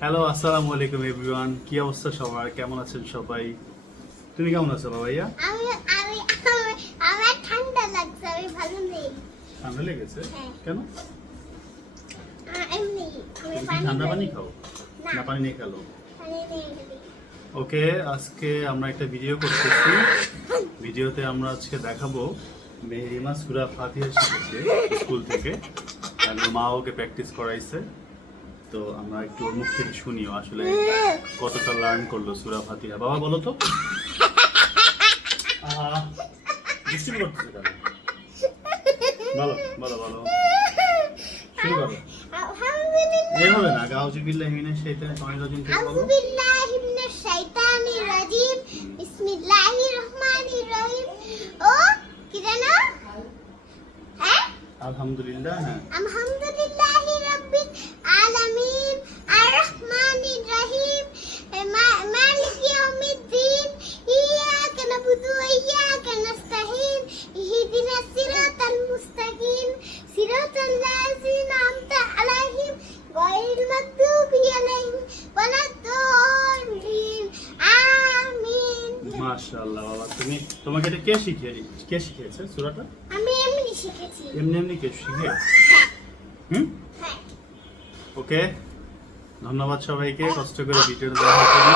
Hello, আসসালামু আলাইকুম everyone. কি অবস্থা সবার? কেমন আছেন সবাই? তুমি কেমন আছো ভাইয়া? আমি আমি আমি- আমার ঠান্ডা লাগছে, আমি ভালো নেই। ঠান্ডা লেগেছে? হ্যাঁ। কেন? এমনি আমি তুমি কি পানি ঠান্ডা পানি খাই। খাও না। না পানি নিয়ে খেলো? পানি নেই খালি। ওকে, আজকে আমরা একটা ভিডিও করতেছি। ভিডিওতে আমরা আজকে দেখাবো মেহরিমা সূরা ফাতিহা শিখেছে স্কুল থেকে, আর ওর মা ওকে প্র্যাকটিস করাইছে। তো আমরা একটু ওর মুখ থেকে শুনিও আসলে কতটা লার্ন করলো সূরা ফাতিহা। বাবা বলো তো। দুষ্টুমি করতেছে কেন? বলো বলো বলো, শুরু করো। আলহামদুলিল্লাহ। এইভাবে না, গাউযু বিল্লাহি মিনাশ শাইতানির রাজিম থেকে আউযু বলো। বিল্লাহি মিনাশ শাইতানির রাজিম। বিসমিল্লাহির রহমানির রহিম। ও কি জানো? হ্যাঁ, আলহামদুলিল্লাহ। হ্যাঁ, আলহামদুলিল্লাহি রাব্বিল আলামিন আর রহমানির রহিম মালিকি ইয়াউমিদ্দিন ইয়াকা নাবুদু ওয়া ইয়াকা নাস্তাঈন ইহদিনাস সিরাতাল মুস্তাকিম সিরাতাল লাযিনা আন'আমতা আলাইহিম গায়রিল মাগদুবি আলাইহিম ওয়ালাদ-দাল্লিন আমিন। মাশাআল্লাহ বাবা, তোমাকে এটা কে শিখিয়েছে সূরাটা? আমি এমনি শিখেছি। এমনি এমনি কে শিখে? হ্যাঁ, হুম, হ্যাঁ। ওকে। ধন্যবাদ সবাইকে কষ্ট করে ভিডিওটা দেখার জন্য।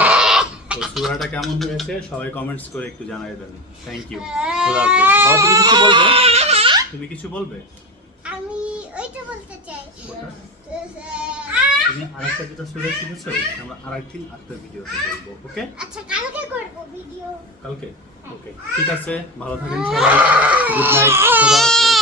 তো সূরাটা কেমন হয়েছে সবাই কমেন্টস করে একটু জানিয়ে দেন। Thank you. খোদা হাফেজ। বাবা, তুমি কিছু বলবে? তুমি কিছু বলবে? আমি ওইটা বলতে চাই। ওটা? তুমি আরেকটা যেটা সূরা শিখেছো আমরা আরেকদিন একটা ভিডিওতে বলবো। ওকে, আচ্ছা, কালকে করব ভিডিও। কালকে? ওকে, ঠিক আছে। ভালো থাকেন সবাই। Good night. খোদা হাফেজ।